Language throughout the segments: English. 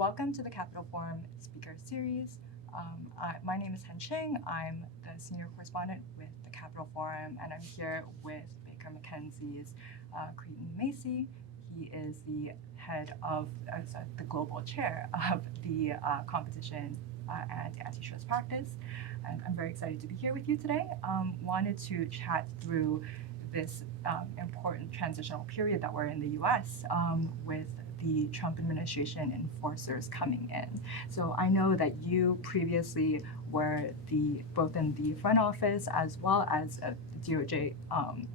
Welcome to the Capital Forum Speaker Series. My name is Hen Ching. I'm the senior correspondent with the Capital Forum, and I'm here with Baker McKenzie's Creighton Macy. He is the head of, the global chair of the competition and antitrust practice. And I'm very excited to be here with you today. Wanted to chat through this important transitional period that we're in the US with the Trump administration enforcers coming in. So I know that you previously were both in the front office as well as a DOJ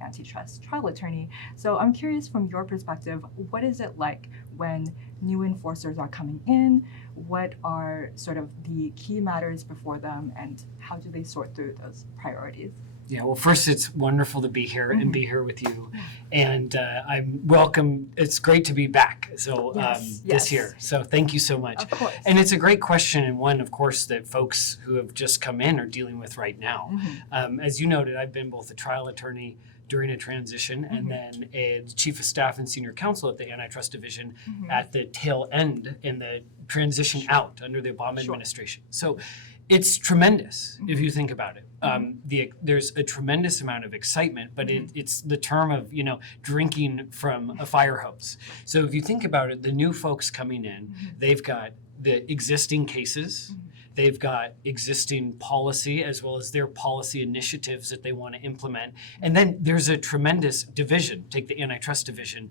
antitrust trial attorney. So I'm curious from your perspective, what is it like when new enforcers are coming in? What are sort of the key matters before them, and how do they sort through those priorities? Yeah, well, first, it's wonderful to be here and be here with you. And I'm welcome. It's great to be back this year. So thank you so much. Of course. And it's a great question, and one, of course, that folks who have just come in are dealing with right now. As you noted, I've been both a trial attorney during a transition and then a chief of staff and senior counsel at the antitrust division at the tail end in the transition out under the Obama administration. So it's tremendous if you think about it. There's a tremendous amount of excitement, but it's the term of, drinking from a fire hose. So if you think about it, the new folks coming in, they've got the existing cases, they've got existing policy as well as their policy initiatives that they want to implement. And then there's a tremendous division, take the antitrust division,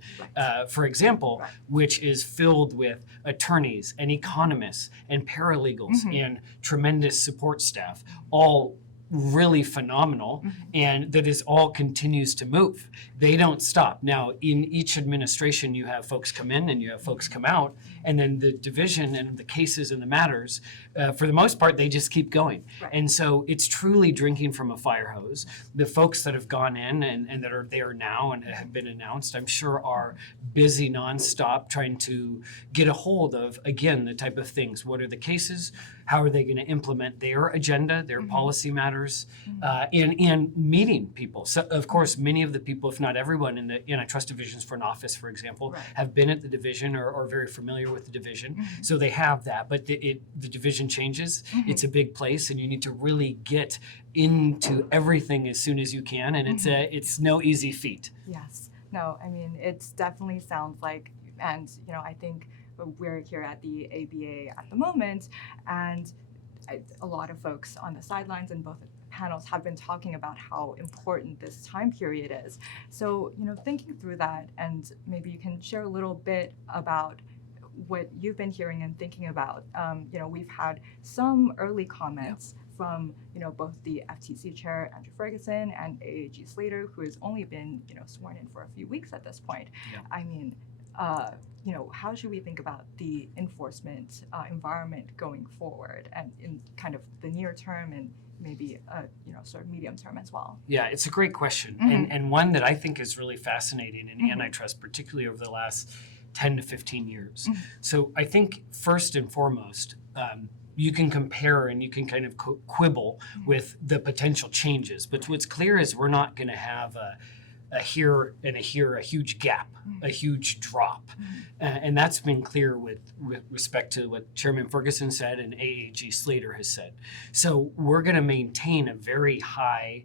for example, which is filled with attorneys and economists and paralegals and tremendous support staff, all really phenomenal, and that is all continues to move. They don't stop. Now, in each administration, you have folks come in and you have folks come out, and then the division and the cases and the matters, for the most part, they just keep going. And so it's truly drinking from a fire hose. The folks that have gone in and that are there now and have been announced, I'm sure are busy nonstop trying to get a hold of, again, the type of things. What are the cases? How are they going to implement their agenda, their policy matters, and meeting people? So, of course, many of the people, if not everyone in the antitrust divisions for an office, for example, have been at the division or are very familiar with the division. So they have that, but the division changes. It's a big place, and you need to really get into everything as soon as you can, and it's no easy feat. Yes. No, I mean, it definitely sounds like, and I think we're here at the ABA at the moment, and a lot of folks on the sidelines and both panels have been talking about how important this time period is. So, thinking through that, and maybe you can share a little bit about what you've been hearing and thinking about. We've had some early comments from both the FTC chair Andrew Ferguson and AAG Slater, who has only been sworn in for a few weeks at this point. I mean, how should we think about the enforcement environment going forward, and in kind of the near term and maybe sort of medium term as well? Yeah, it's a great question, and one that I think is really fascinating in antitrust, particularly over the last 10 to 15 years. So I think first and foremost, you can compare and you can kind of quibble with the potential changes, but what's clear is we're not going to have a huge gap, a huge drop. And that's been clear with respect to what Chairman Ferguson said and AAG Slater has said. So we're going to maintain a very high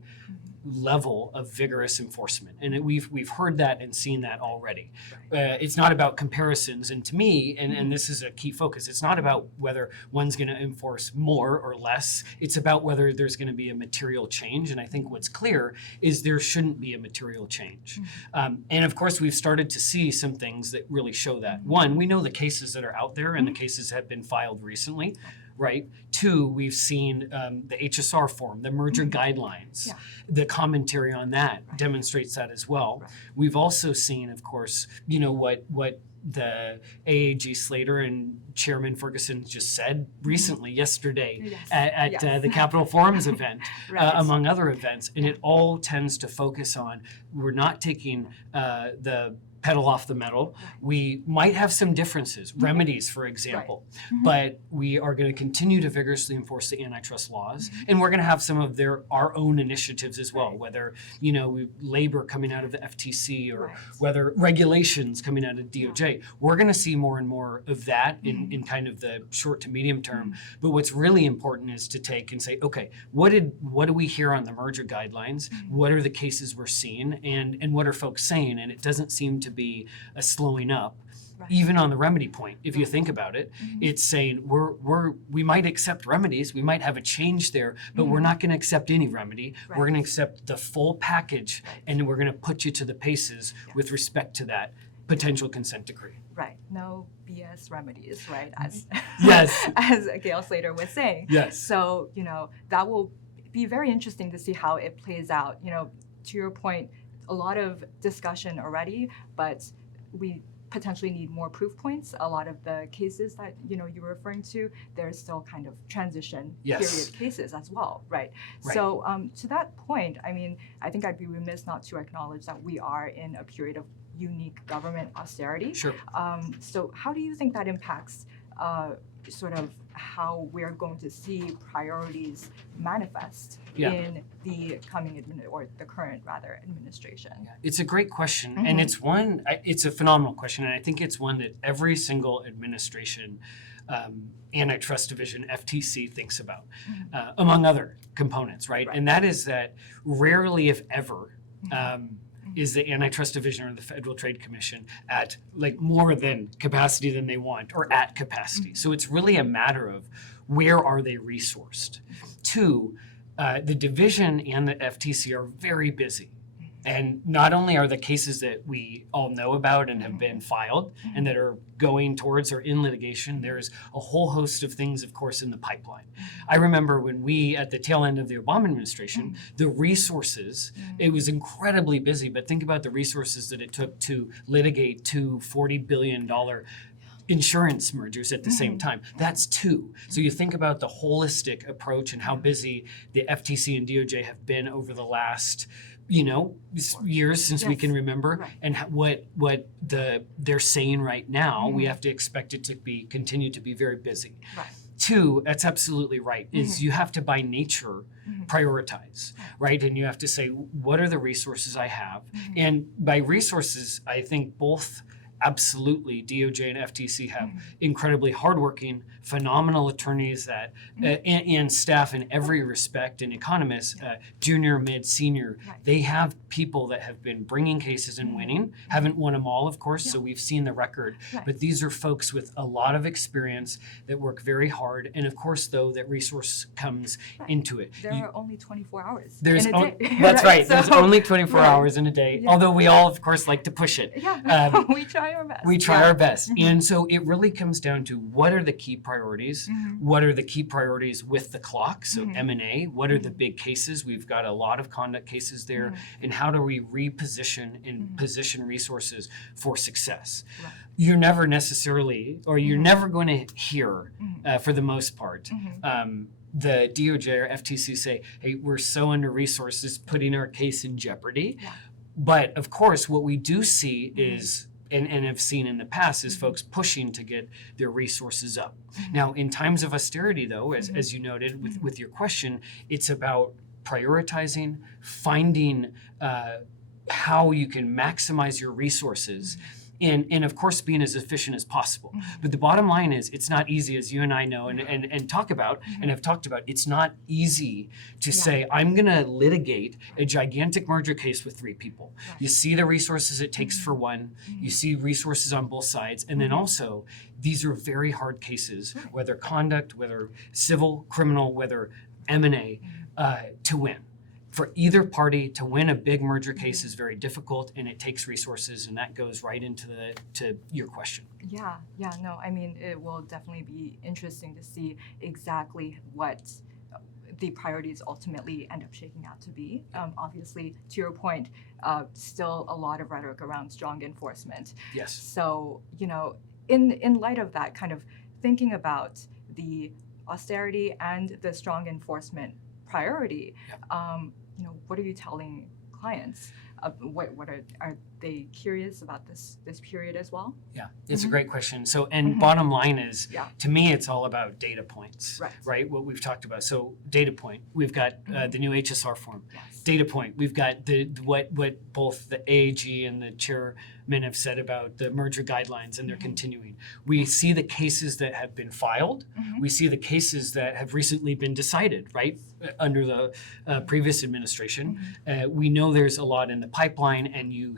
level of vigorous enforcement, and we've heard that and seen that already. It's not about comparisons, and to me, and this is a key focus, it's not about whether one's going to enforce more or less. It's about whether there's going to be a material change, and I think what's clear is there shouldn't be a material change. And of course, we've started to see some things that really show that. One, we know the cases that are out there, and the cases have been filed recently. Right. Two, we've seen the HSR form, the merger guidelines, the commentary on that demonstrates that as well. We've also seen, of course, what the AAG Slater and Chairman Ferguson just said recently, yesterday, at the Capital Forum's event, among other events. And it all tends to focus on, we're not taking the pedal off the metal. We might have some differences, remedies, for example, but we are going to continue to vigorously enforce the antitrust laws, and we're going to have some of our own initiatives as well, whether labor coming out of the FTC or whether regulations coming out of DOJ. We're going to see more and more of that in kind of the short to medium term. But what's really important is to take and say, okay, what do we hear on the merger guidelines? What are the cases we're seeing, and what are folks saying? And it doesn't seem to be a slowing up. Even on the remedy point, if you think about it, it's saying we might accept remedies, we might have a change there, but we're not going to accept any remedy. We're going to accept the full package, and we're going to put you to the paces with respect to that potential consent decree. Right. No BS remedies, right? As yes, as Gail Slater was saying. Yes. So that will be very interesting to see how it plays out. To your point, a lot of discussion already, but we potentially need more proof points. A lot of the cases that you were referring to, there's still kind of transition period cases as well, right? So to that point, I think I'd be remiss not to acknowledge that we are in a period of unique government austerity. Sure. So how do you think that impacts sort of how we're going to see priorities manifest in the coming the current administration? It's a great question, and it's a phenomenal question, and I think it's one that every single administration, antitrust division, FTC thinks about, among other components, right? And that is that rarely, if ever, is the antitrust division or the Federal Trade Commission at more than capacity than they want, or at capacity. So it's really a matter of where are they resourced. Two, the division and the FTC are very busy. And not only are the cases that we all know about and have been filed and that are going towards or in litigation, there's a whole host of things, of course, in the pipeline. I remember when we, at the tail end of the Obama administration, the resources, it was incredibly busy, but think about the resources that it took to litigate two $40 billion insurance mergers at the same time. That's two. So you think about the holistic approach and how busy the FTC and DOJ have been over the last years since we can remember, and what they're saying right now, we have to expect it to continue to be very busy. Two, that's absolutely right, is you have to by nature prioritize, right? And you have to say, what are the resources I have? And by resources, I think both absolutely DOJ and FTC have incredibly hardworking, phenomenal attorneys that and staff in every respect, and economists, junior, mid, senior. They have people that have been bringing cases and winning. Haven't won them all, of course, so we've seen the record. But these are folks with a lot of experience that work very hard, and of course, though, that resource comes into it. There are only 24 hours in a day. That's right. So, there's only 24 hours in a day, although we all, of course, like to push it. We try our best. We try our best. And so it really comes down to what are the key priorities? What are the key priorities with the clock? So M&A, what are the big cases? We've got a lot of conduct cases there. And how do we reposition and position resources for success? You're never necessarily, or you're never going to hear, for the most part, the DOJ or FTC say, hey, we're so under resources, putting our case in jeopardy. But of course, what we do see is, and have seen in the past, is folks pushing to get their resources up. Now, in times of austerity, though, as you noted with your question, it's about prioritizing, finding how you can maximize your resources, and of course being as efficient as possible. But the bottom line is, it's not easy, as you and I know and talk about and have talked about. It's not easy to say, I'm going to litigate a gigantic merger case with 3 people. You see the resources it takes for one, you see resources on both sides, and then also these are very hard cases, whether conduct, whether civil, criminal, whether M&A, to win. For either party to win a big merger case is very difficult, and it takes resources, and that goes right into your question. It will definitely be interesting to see exactly what the priorities ultimately end up shaking out to be. Obviously, to your point, still a lot of rhetoric around strong enforcement. Yes. So, in light of that, kind of thinking about the austerity and the strong enforcement priority, what are you telling clients What are they curious about this period as well? Yeah, it's a great question. So, and bottom line is, to me, it's all about data points, right? What we've talked about. So, data point, we've got the new HSR form. Yes. Data point, we've got what both the AAG and the chairman have said about the merger guidelines, and they're continuing. We see the cases that have been filed. We see the cases that have recently been decided, right, under the previous administration. We know there's a lot in the pipeline, and you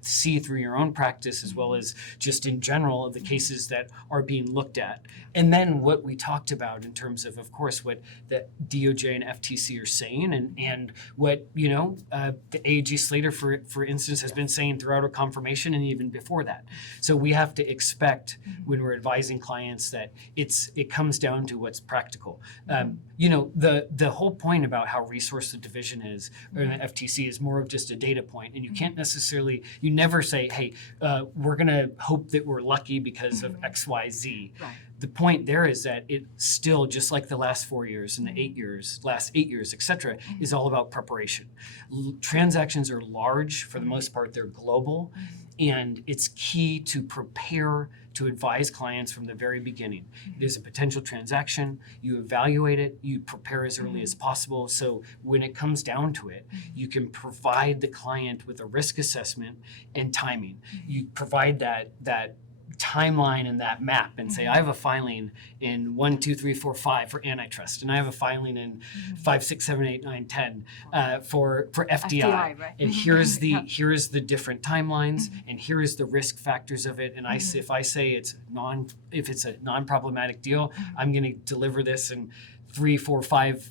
see through your own practice as well as just in general of the cases that are being looked at. And then what we talked about in terms of course, what the DOJ and FTC are saying, and what the AG Slater, for instance, has been saying throughout our confirmation and even before that. So we have to expect when we're advising clients that it comes down to what's practical. The whole point about how resource the division is, or the FTC, is more of just a data point, and you can't necessarily, you never say, hey, we're going to hope that we're lucky because of X, Y, Z. Right. The point there is that it still, just like the last 4 years and the last 8 years, et cetera, is all about preparation. Transactions are large. For the most part, they're global. And it's key to prepare to advise clients from the very beginning. There's a potential transaction, you evaluate it, you prepare as early as possible. So when it comes down to it, you can provide the client with a risk assessment and timing. You provide that timeline and that map and say, I have a filing in 1, 2, 3, 4, 5 for antitrust, and I have a filing in 5, 6, 7, 8, 9, 10 for FDI. Right? And here's the different timelines, and here is the risk factors of it. And if I say if it's a non-problematic deal, I'm going to deliver this in 3, 4, 5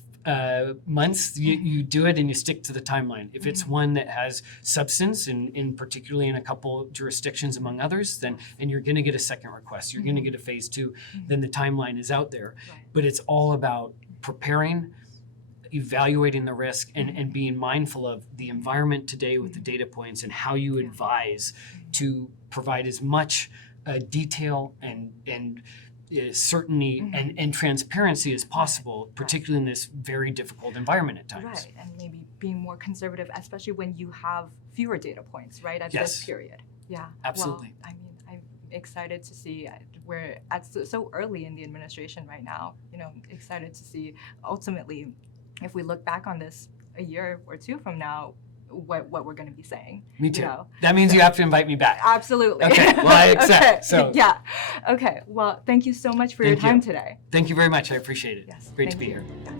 months. You do it and you stick to the timeline. If it's one that has substance, in particularly in a couple jurisdictions among others, and you're going to get a second request, you're going to get a phase 2, then the timeline is out there. But it's all about preparing, evaluating the risk, and being mindful of the environment today with the data points and how you advise to provide as much detail and certainty and transparency as possible, particularly in this very difficult environment at times. Right, and maybe being more conservative, especially when you have fewer data points, right, at this period. Yeah, absolutely. Well, I mean, I'm excited to see we're so early in the administration right now. Excited to see ultimately, if we look back on this a year or two from now, what we're going to be saying. Me too. That means you have to invite me back. Absolutely. Okay. Well, I accept. Okay. So yeah. Okay. Well, thank you so much for your time today. Thank you very much. I appreciate it. Yes. Great to be you. here. Yeah.